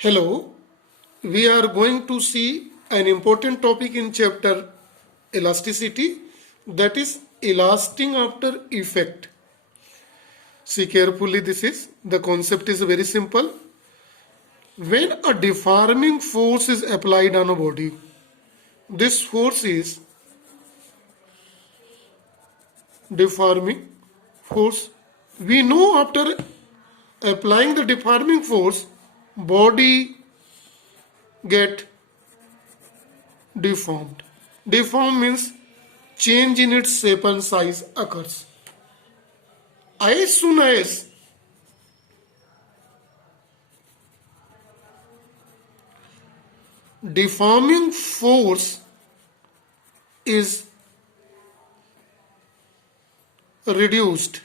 Hello, we are going to see an important topic in chapter elasticity, that is elasting after effect. See carefully, the concept is very simple. When a deforming force is applied on a body, this force is deforming force. We know after applying the deforming force, body get deformed. Deform means change in its shape and size occurs. As soon as deforming force is reduced,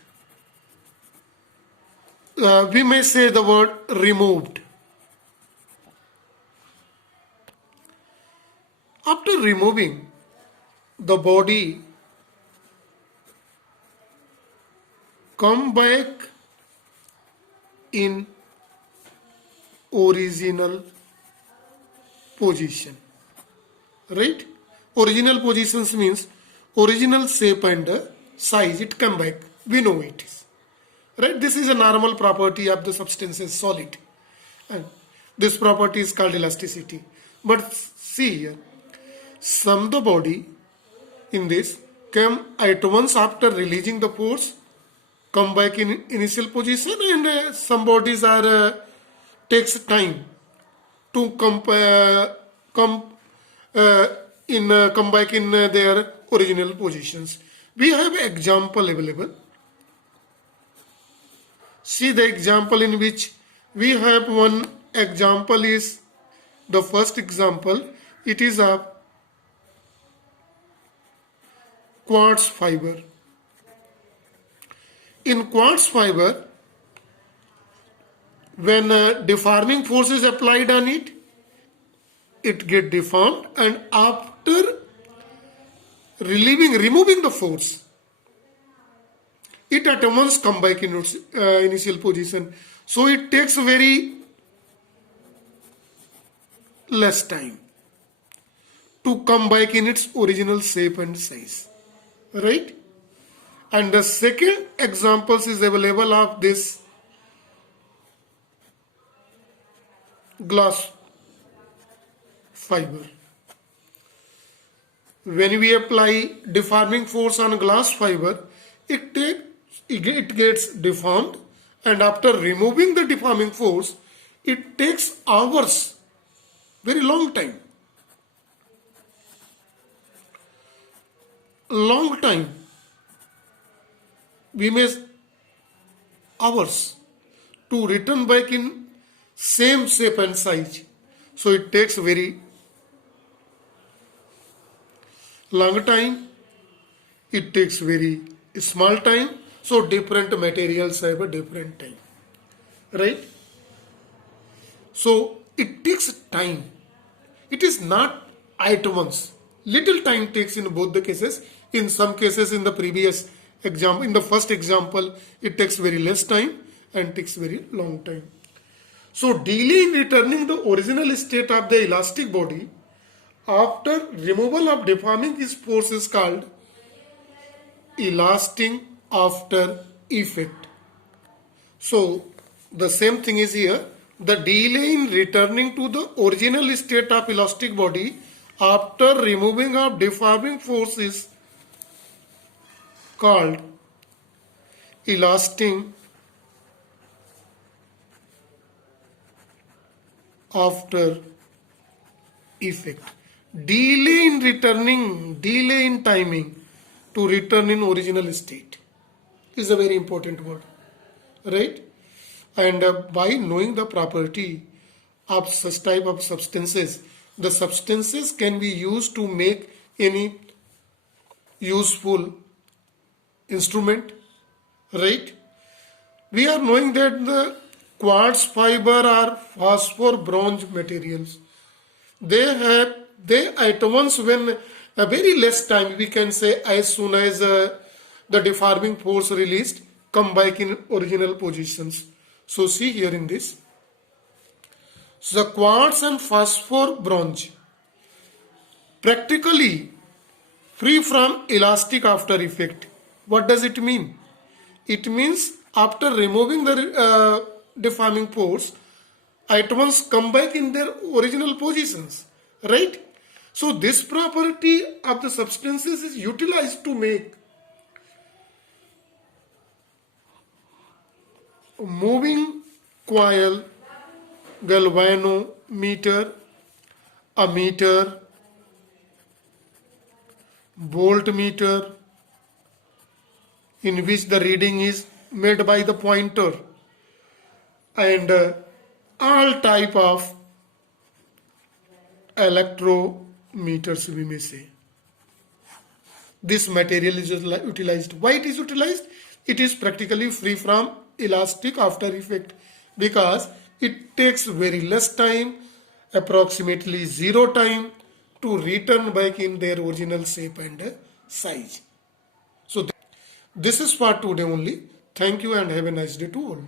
we may say the word removed. After removing, the body come back in original position, right? Original positions means original shape and size, it come back, we know it is, right? This is a normal property of the substances solid, and this property is called elasticity. But see here, some the body in this come at once after releasing the force, come back in initial position, and some bodies are takes time to come back in their original positions. We have example available. See the example in which we have one example is the first example. It is a quartz fiber. In quartz fiber, when deforming force is applied on it, it get deformed, and after removing the force, it at once come back in its initial position. So it takes very less time to come back in its original shape and size, right? And the second examples is available of this glass fiber. When we apply deforming force on glass fiber, it gets deformed, and after removing the deforming force, it takes hours, very long time. Long time, we may hours to return back in same shape and size. So it takes very long time, it takes very small time. So different materials have a different time, right? So it takes time. It is not at once. Little time takes in both the cases. In some cases, in the previous example, in the first example, it takes very less time and takes very long time. So delay in returning the original state of the elastic body after removal of deforming force is called elasting after effect. So the same thing is here. The delay in returning to the original state of elastic body after removing of deforming force is called elasting after effect. Delay in timing to return in original state is a very important word, right? And by knowing the property of such type of substances, the substances can be used to make any useful instrument, right? We are knowing that the quartz fiber are phosphor bronze materials. They at once, when a very less time, we can say as soon as the deforming force released, come back in original positions. So see here in this. The quartz and phosphor bronze practically free from elastic after effect. What does it mean? It means after removing the deforming pores, atoms come back in their original positions, right? So this property of the substances is utilized to make moving coil, galvanometer, ammeter, voltmeter, in which the reading is made by the pointer, and all type of electrometers, we may say. This material is utilized. Why it is utilized? It is practically free from elastic after effect because it takes very less time, approximately zero time, to return back in their original shape and size. So this is for today only. Thank you and have a nice day to all.